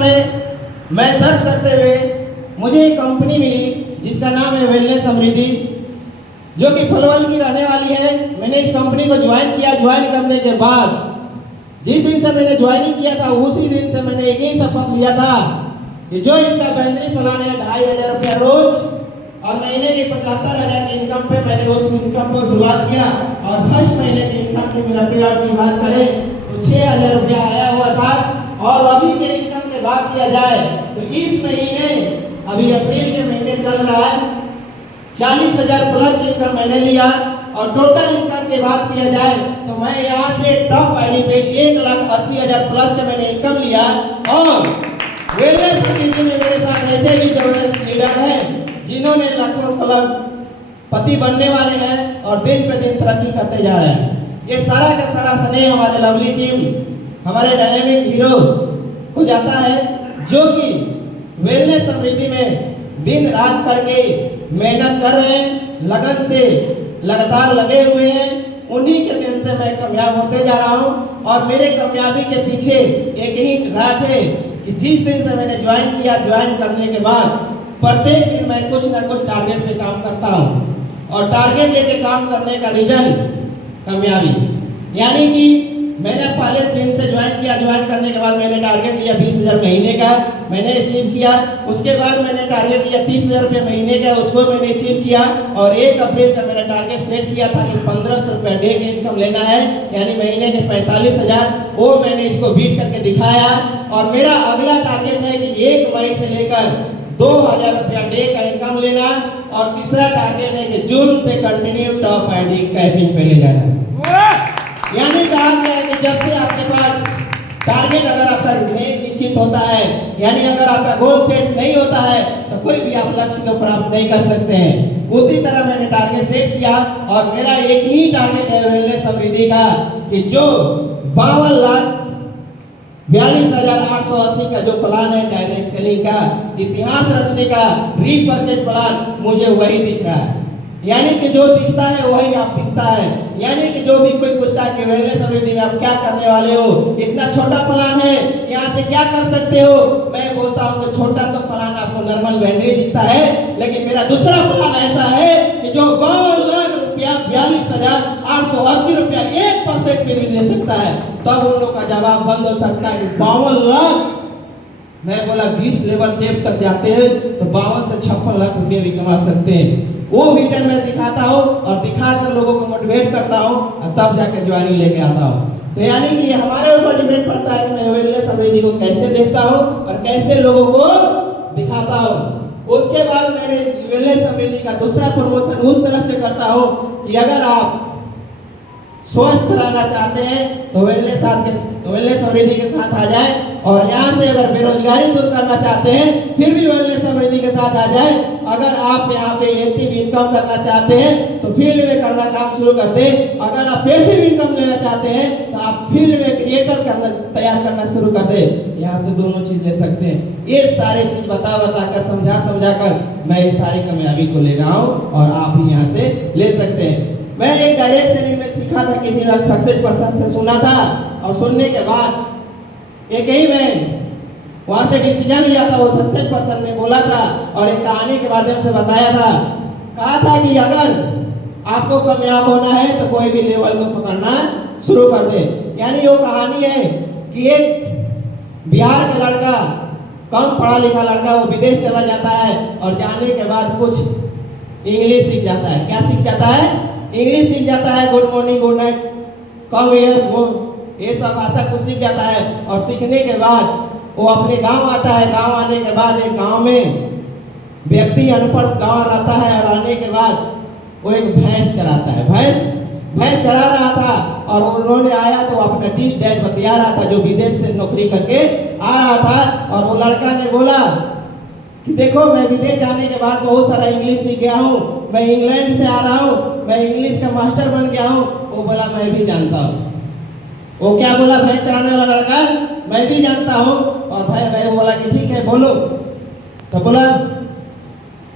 में मैं सर्च करते हुए मुझे एक कंपनी मिली जिसका नाम है वेलनेस समृद्धि, जो कि फलवल की रहने वाली है। मैंने इस कंपनी को ज्वाइन किया। ज्वाइन करने के बाद जिस दिन से मैंने ज्वाइनिंग किया था उसी दिन से मैंने एक ही शपथ लिया था कि जो इसका बैंडरी प्लान है 2500 रुपया रोज और महीने की 75,000 की इनकम पे मैंने उस इनकम को शुरुआत किया। और फर्स्ट महीने की इनकम की मेरा पेआउट की बात करें तो 6,000 रुपया आया हुआ था। और अभी के इनकम की बात किया जाए तो इस महीने अभी अप्रैल के महीने चल रहा है 40,000 प्लस इनकम मैंने लिया। और टोटल इनकम की बात किया जाए तो मैं यहाँ से टॉप आईडी पे 1,80,000 प्लस का मैंने इनकम लिया। और वेलनेस समृद्धि में मेरे साथ ऐसे भी जबरदस्त लीडर हैं जिन्होंने लाखों करोड़पति बनने वाले हैं और दिन पे दिन तरक्की करते जा रहे हैं। ये सारा का सारा स्नेह हमारे लवली टीम, हमारे डायनेमिक हीरो को जाता है, जो कि वेलनेस समृद्धि में दिन रात करके मेहनत कर रहे हैं, लगन से लगातार लगे हुए हैं। उन्हीं के दिन से मैं कामयाब होते जा रहा हूं। और मेरे कामयाबी के पीछे एक ही राज है कि जिस दिन से मैंने ज्वाइन किया, ज्वाइन करने के बाद प्रत्येक दिन मैं कुछ ना कुछ टारगेट पे काम करता हूं। और टारगेट लेके काम करने का रीजन कामयाबी, यानी कि मैंने पहले दिन से ज्वाइन किया। ज्वाइन करने के बाद मैंने टारगेट लिया 20,000 महीने का, मैंने अचीव किया। उसके बाद मैंने टारगेट लिया 30,000 रुपये महीने का, उसको मैंने अचीव किया। और 1 अप्रैल का मेरा टारगेट सेट किया था कि 1,500 रुपये डे की इनकम लेना है, यानी महीने के 45,000। वो मैंने इसको बीट करके दिखाया। और मेरा अगला टारगेट है कि 1 मई से लेकर 2,000 रुपया डे का इनकम लेना। और तीसरा टारगेट है कि जून से कंटिन्यू टॉप आईडी कैपिंग पे ले जाना। यानी कहा गया है कि जब से आपके पास टारगेट अगर आपका नहीं निश्चित होता है, यानी अगर आपका गोल सेट नहीं होता है, तो कोई भी आप लक्ष्य को प्राप्त नहीं कर सकते हैं। उसी तरह मैंने टारगेट सेट किया और मेरा एक ही टारगेट है वेलनेस समृद्धि का कि जो 52,42,880 का जो प्लान है डायरेक्ट सेलिंग का, इतिहास रचने का, रीपरचेज प्लान, मुझे वही दिख रहा है। यानी कि जो दिखता है वही आप दिखता है। यानी कि जो भी कोई पूछता है कि वेलनेस समृद्धि में आप क्या करने वाले हो, इतना छोटा प्लान है, यहाँ से क्या कर सकते हो, मैं बोलता हूँ कि छोटा तो प्लान आपको नॉर्मल बैंडरी दिखता है, लेकिन मेरा दूसरा प्लान ऐसा है कि जो 52 लाख रुपया 42,880 रुपया 1% पे भी दे सकता है। तब उन लोग का जवाब बंद हो सकता है कि 52 लाख, मैं बोला 20 लेवल टेप तक जाते हैं तो 52 से 56 लाख रुपये भी कमा सकते हैं। वो विजन मैं दिखाता हूँ और दिखाकर लोगों को मोटिवेट करता हूँ और तब जाकर ज्वाइनिंग लेके आता हूँ। तो यानी कि हमारे ऊपर डिपेंड पड़ता है कि मैं वेलनेस समृद्धि को कैसे देखता हूँ और कैसे लोगों को दिखाता हूँ। उसके बाद मैंने वेलनेस समृद्धि का दूसरा प्रमोशन उस तरह से करता हूँ कि अगर आप स्वस्थ रहना चाहते हैं तो वेलनेस समृद्धि के साथ आ जाए। और यहाँ से अगर बेरोजगारी दूर करना चाहते हैं फिर भी वेलनेस समृद्धि के साथ आ जाए। अगर आप यहाँ पे एक्टिव इनकम करना चाहते हैं तो फील्ड में करना काम शुरू कर दें। अगर आप पैसिव इनकम लेना चाहते हैं तो आप फील्ड में क्रिएटर करना तैयार करना शुरू कर दें। यहाँ से दोनों चीज ले सकते हैं। ये सारे चीज बता कर समझा कर मैं ये सारी कामयाबी को ले रहा हूँ और आप भी यहाँ से ले सकते हैं। मैं एक डायरेक्ट सेलिंग में सीखा था, किसी सक्सेस पर्सन से सुना था और सुनने के बाद एक ही मैं वहां से डिसीजन लिया था। वो सक्सेस पर्सन ने बोला था और एक कहानी के माध्यम से बताया था। कहा था कि अगर आपको कामयाब होना है तो कोई भी लेवल को पकड़ना शुरू कर दे। यानी वो कहानी है कि एक बिहार का लड़का, कम पढ़ा लिखा लड़का, वो विदेश चला जाता है और जाने के बाद कुछ इंग्लिश सीख जाता है। क्या सीख जाता है? इंग्लिश सीख जाता है। Good morning, good night, come here, go, ये सब भाषा कुछ सीख जाता है। और सीखने के बाद वो अपने गांव आता है। गांव आने के बाद एक गांव में व्यक्ति अनपढ़ गांव रहता है और आने के बाद वो एक भैंस चराता है। भैंस चरा रहा था और उन्होंने आया तो अपना डिश डैड बतिया रहा था, जो विदेश से नौकरी करके आ रहा था। और वो लड़का ने बोला कि देखो, मैं विदेश जाने के बाद बहुत सारा इंग्लिश सीख गया हूँ, मैं इंग्लैंड से आ रहा हूँ, मैं इंग्लिश का मास्टर बन गया हूँ। वो बोला मैं भी जानता हूँ। वो क्या बोला? भैंस चराने वाला लड़का, मैं भी जानता हूँ। और भाई बोला कि ठीक है बोलो। तो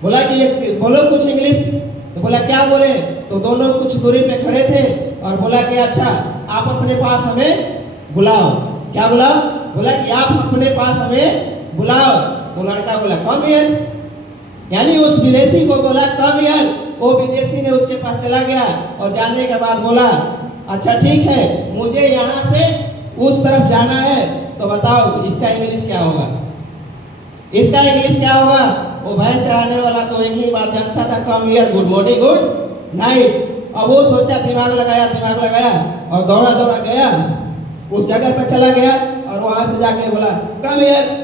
बोला कि ये बोलो कुछ इंग्लिश। तो बोला क्या बोले? तो दोनों कुछ दूरी पे खड़े थे और बोला कि अच्छा आप अपने पास हमें बुलाओ। क्या बुलाओ? बोला कि आप अपने पास हमें बुलाओ। वो लड़का बोला कम हियर, यानी उस विदेशी को बोला कम हियर। वो विदेशी ने उसके पास चला गया और जाने के बाद बोला अच्छा ठीक है, मुझे यहाँ से उस तरफ जाना है, तो बताओ इसका इंग्लिश क्या होगा? इसका इंग्लिश क्या होगा? वो भैंस चराने वाला तो एक ही बात जानता था, come here, good morning, good night. अब वो सोचा, दिमाग लगाया और दौड़ा दौड़ा गया, उस जगह पर चला गया और वहां से जाके बोला कम हियर।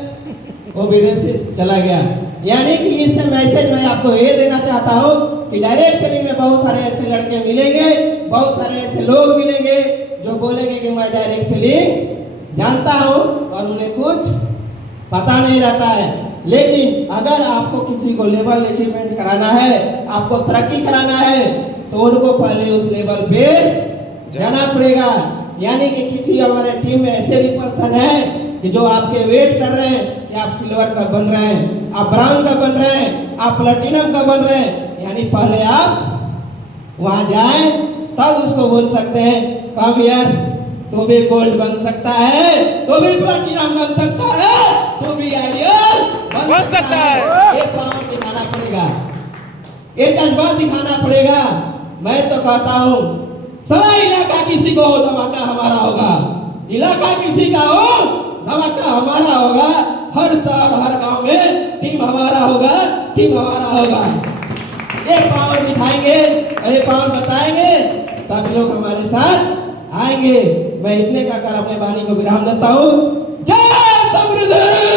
वो विदेशी चला गया। यानी कि इससे मैसेज मैं आपको ये देना चाहता हूँ कि डायरेक्ट सेलिंग में बहुत सारे ऐसे लड़के मिलेंगे, बहुत सारे ऐसे लोग मिलेंगे जो बोलेंगे कि मैं डायरेक्ट सेलिंग जानता हूँ और उन्हें कुछ पता नहीं रहता है। लेकिन अगर आपको किसी को लेवल अचीवमेंट कराना है, आपको तरक्की कराना है, तो उनको पहले उस लेवल पे जाना पड़ेगा। यानी कि किसी हमारे टीम में ऐसे भी पर्सन है कि जो आपके वेट कर रहे हैं कि आप सिल्वर का बन रहे हैं, आप ब्राउन का बन रहे हैं, आप प्लेटिनम का बन रहे हैं। यानी पहले आप वहां जाएं, तब उसको बोल सकते हैं कम हियर, तो भी गोल्ड बन सकता है, तो भी प्लेटिनम बन सकता है, तो भी आइडियल बन सकता है। ये पावर दिखाना पड़ेगा, ये जज्बा दिखाना पड़ेगा। मैं तो कहता हूँ सारा इलाका किसी को हो धमाका हमारा होगा, इलाका किसी का हो धमाका हमारा होगा। हर शहर हर गांव में टीम हमारा होगा, टीम हमारा होगा। ये पावर दिखाएंगे, ये पावर बताएंगे, तब लोग हमारे साथ आएंगे। मैं इतने कहकर अपने वाणी को विराम देता हूँ। जय समृद्धि।